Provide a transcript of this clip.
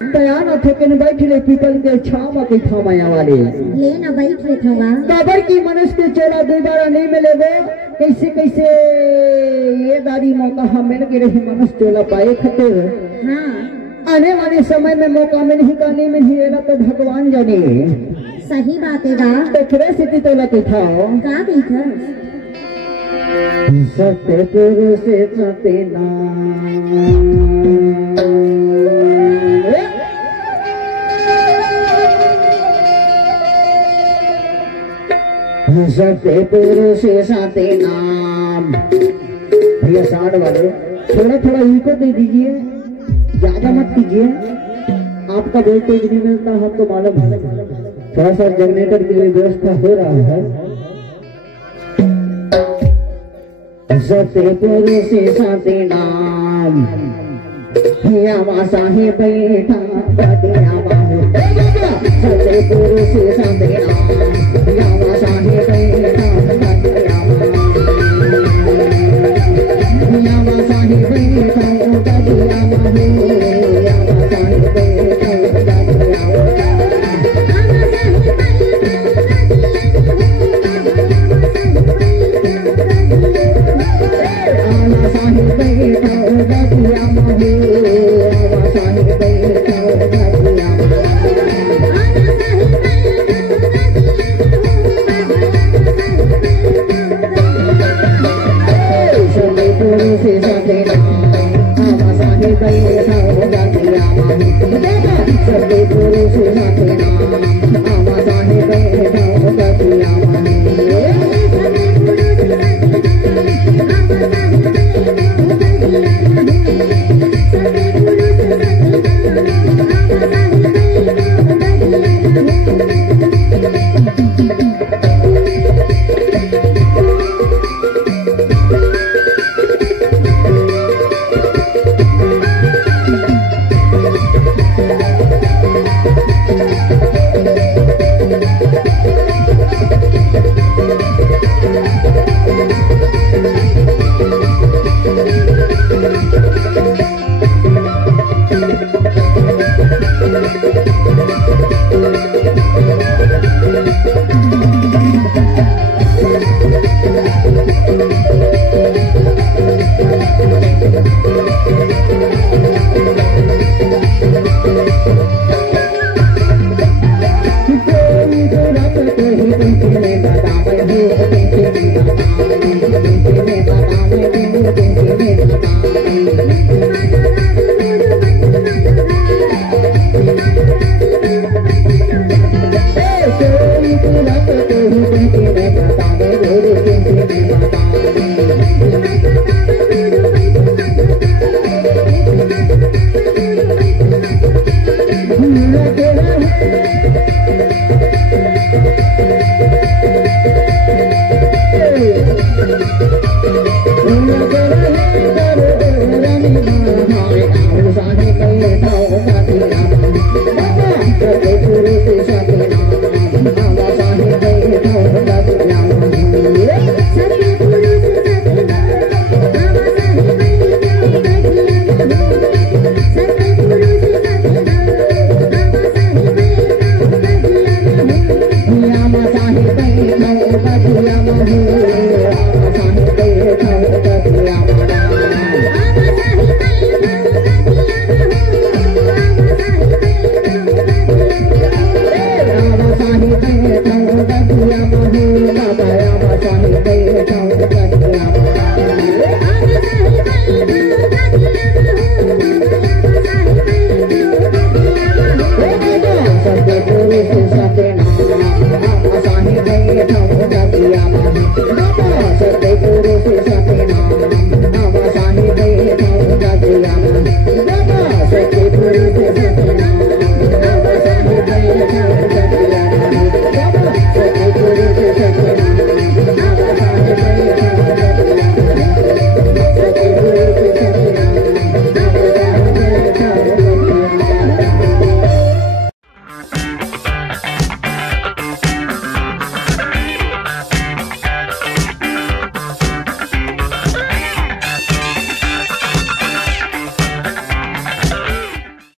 तयाना ठेकन बैठले पीपल के छाव के छामाया वाले ले ना बैठ ले थवा काबर की मनुष्य के चोला दोबारा नहीं मिलेगो कैसे कैसे ये दादी मौका हम मिल के रही मनुष्य चोला पाए खातिर हाँ आने वाले समय में मौका में नहीं का नहीं मिलेगा तो भगवान जाने सही बात है गा तो फिर से तोला के खाओ का बीता सत्य पुरुष सतेना सत्य पुरुष सते नाम। भैया साठ वाले थोड़ा थोड़ा इनको दे दीजिए, ज्यादा मत कीजिए। आपका वोल्टेज नहीं मिलता हमको मालूम है, थोड़ा सा जनरेटर के लिए व्यवस्था हो रहा है। सत्य पुरुष सते नाम हिया साहिब बैठा बदिया बाहु सत्य पुरुष सते नाम हिया साहिब बैठा बदिया हिया साहिब बैठा बदिया बाहु हिया साहिब बैठा बदिया सत्य पुरुष सते